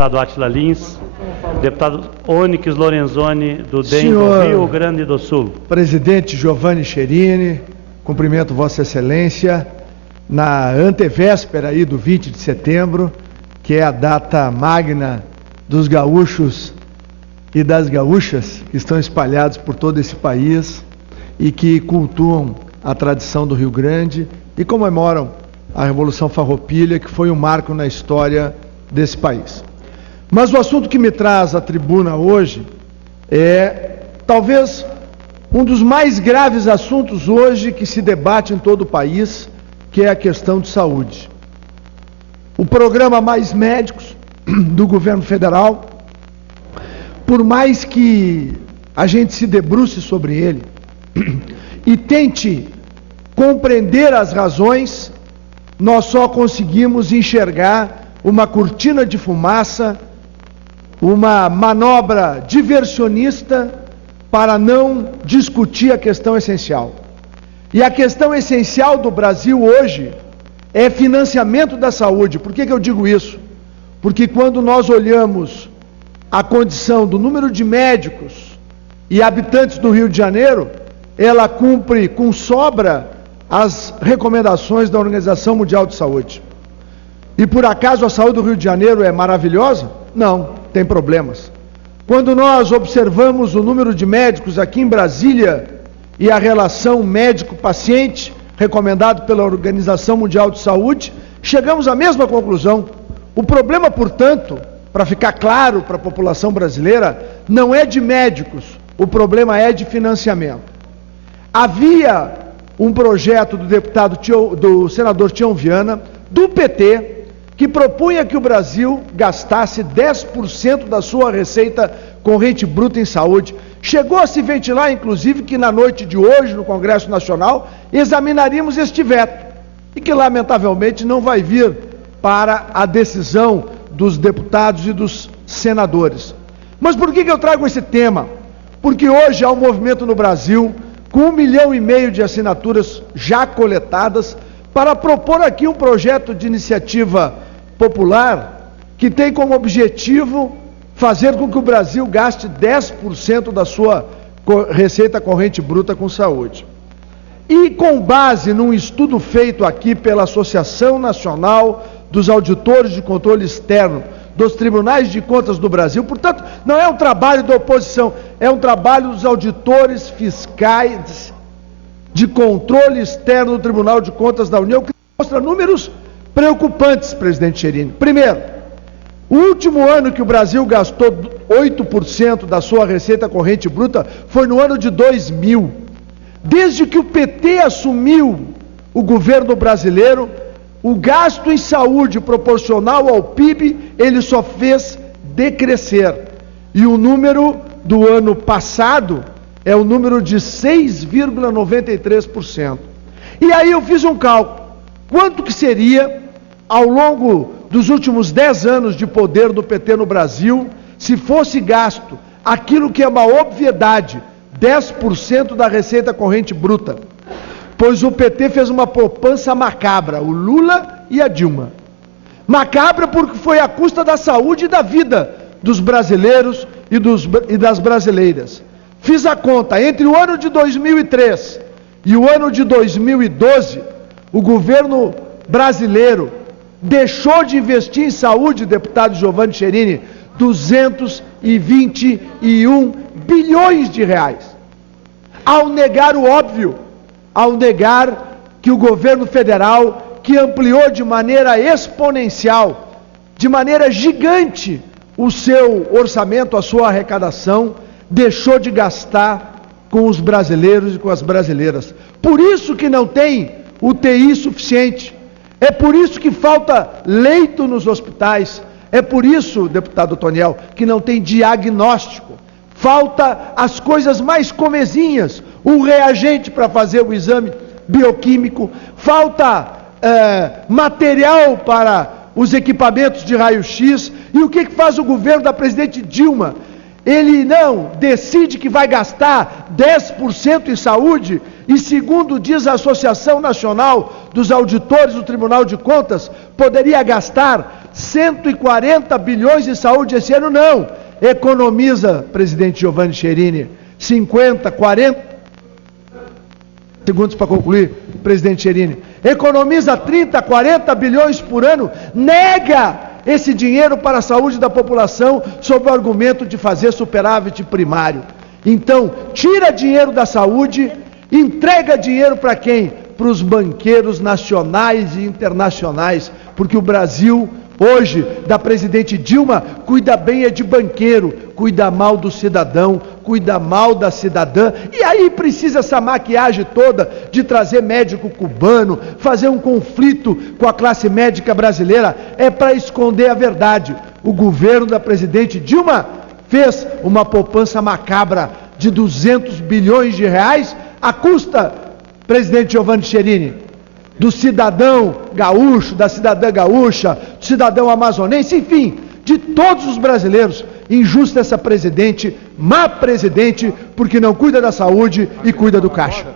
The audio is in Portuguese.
Deputado Átila Lins, deputado Onyx Lorenzoni, do DEM Senhor do Rio Grande do Sul. Presidente Giovanni Cherini, cumprimento Vossa Excelência na antevéspera aí do 20 de setembro, que é a data magna dos gaúchos e das gaúchas que estão espalhados por todo esse país e que cultuam a tradição do Rio Grande e comemoram a Revolução Farroupilha, que foi um marco na história desse país. Mas o assunto que me traz à tribuna hoje é talvez um dos mais graves assuntos hoje que se debate em todo o país, que é a questão de saúde. O programa Mais Médicos do governo federal, por mais que a gente se debruce sobre ele e tente compreender as razões, nós só conseguimos enxergar uma cortina de fumaça, uma manobra diversionista para não discutir a questão essencial. E a questão essencial do Brasil hoje é financiamento da saúde. Por que eu digo isso? Porque quando nós olhamos a condição do número de médicos e habitantes do Rio de Janeiro, ela cumpre com sobra as recomendações da Organização Mundial de Saúde. E por acaso a saúde do Rio de Janeiro é maravilhosa? Não, tem problemas. Quando nós observamos o número de médicos aqui em Brasília e a relação médico-paciente, recomendado pela Organização Mundial de Saúde, chegamos à mesma conclusão. O problema, portanto, para ficar claro para a população brasileira, não é de médicos, o problema é de financiamento. Havia um projeto do senador Tião Viana, do PT, que propunha que o Brasil gastasse 10% da sua receita corrente bruta em saúde. Chegou a se ventilar, inclusive, que na noite de hoje, no Congresso Nacional, examinaríamos este veto, e que, lamentavelmente, não vai vir para a decisão dos deputados e dos senadores. Mas por que eu trago esse tema? Porque hoje há um movimento no Brasil, com 1,5 milhão de assinaturas já coletadas, para propor aqui um projeto de iniciativa popular que tem como objetivo fazer com que o Brasil gaste 10% da sua receita corrente bruta com saúde. E com base num estudo feito aqui pela Associação Nacional dos Auditores de Controle Externo dos Tribunais de Contas do Brasil, portanto, não é um trabalho da oposição, é um trabalho dos auditores fiscais de controle externo do Tribunal de Contas da União, que mostra números preocupantes, presidente Cherini. Primeiro, o último ano que o Brasil gastou 8% da sua receita corrente bruta foi no ano de 2000. Desde que o PT assumiu o governo brasileiro, o gasto em saúde proporcional ao PIB, ele só fez decrescer. E o número do ano passado é o número de 6,93%. E aí eu fiz um cálculo. Quanto que seria, ao longo dos últimos 10 anos de poder do PT no Brasil, se fosse gasto aquilo que é uma obviedade, 10% da receita corrente bruta? Pois o PT fez uma poupança macabra, o Lula e a Dilma. Macabra porque foi à custa da saúde e da vida dos brasileiros e das brasileiras. Fiz a conta, entre o ano de 2003 e o ano de 2012, o governo brasileiro deixou de investir em saúde, deputado Giovanni Cherini, 221 bilhões de reais. Ao negar o óbvio, ao negar que o governo federal, que ampliou de maneira exponencial, de maneira gigante, o seu orçamento, a sua arrecadação, deixou de gastar com os brasileiros e com as brasileiras. Por isso que não tem UTI suficiente, é por isso que falta leito nos hospitais, é por isso, deputado Toniel, que não tem diagnóstico, falta as coisas mais comezinhas, um reagente para fazer o exame bioquímico, falta material para os equipamentos de raio-x. E o que faz o governo da presidente Dilma? Ele não decide que vai gastar 10% em saúde e, segundo diz a Associação Nacional dos Auditores do Tribunal de Contas, poderia gastar 140 bilhões de saúde esse ano, não. Economiza, presidente Giovanni Cherini, 50, 40 segundos para concluir, presidente Cherini. Economiza 30, 40 bilhões por ano, nega esse dinheiro para a saúde da população sob o argumento de fazer superávit primário. Então, tira dinheiro da saúde, entrega dinheiro para quem? Para os banqueiros nacionais e internacionais, porque o Brasil, hoje, da presidente Dilma, cuida bem é de banqueiro, cuida mal do cidadão, cuida mal da cidadã, e aí precisa essa maquiagem toda de trazer médico cubano, fazer um conflito com a classe médica brasileira, é para esconder a verdade. O governo da presidente Dilma fez uma poupança macabra de 200 bilhões de reais, à custa, presidente Giovanni Cherini, do cidadão gaúcho, da cidadã gaúcha, do cidadão amazonense, enfim, de todos os brasileiros. Injusta essa presidente, má presidente, porque não cuida da saúde e cuida do caixa.